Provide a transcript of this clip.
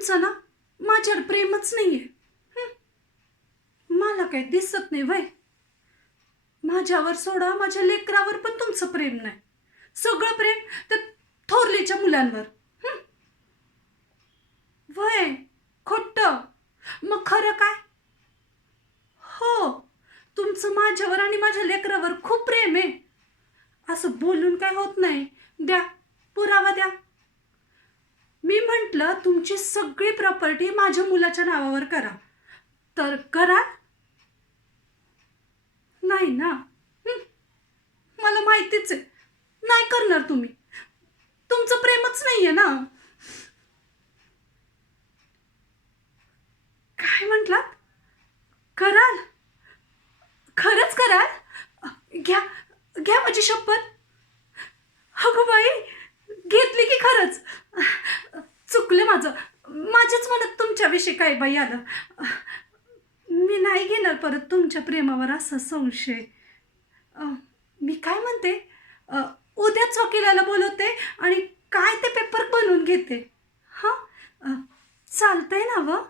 तुमचं ना माझ्यावर प्रेमच नाहीये. मला काही दिसत नाही वय. माझ्यावर सोडा, माझ्या लेकरावर पण तुमचं प्रेम नाही. सगळं प्रेम त्या थोरलीच्या मुलांवर. वय खोटं. मग खरं काय? हो, तुमचं माझ्यावर आणि माझ्या लेकरावर खूप प्रेम आहे. असं बोलून काय होत नाही. द्या, पुरावा द्या. मी म्हटलं तुमची सगळी प्रॉपर्टी माझ्या मुलाच्या नावावर करा, तर करा. नाही ना. हं, मला माहितीच आहे नाही करणार तुम्ही. तुमचं प्रेमच नाहीये ना. काय म्हटलात? कराल? खरंच कराल? घ्या, घ्या माझी शपथ. अगं बाई, घेतली की खरंच. चुकलं माझं. माझ्याच मनात तुमच्याविषयी काय बाई आलं. मी नाही घेणार परत तुमच्या प्रेमावर असा संशय. अ, मी काय म्हणते, अ, उद्याच वकिलाला बोलवते आणि काय ते पेपर बनवून घेते. हां, चालतंय ना व?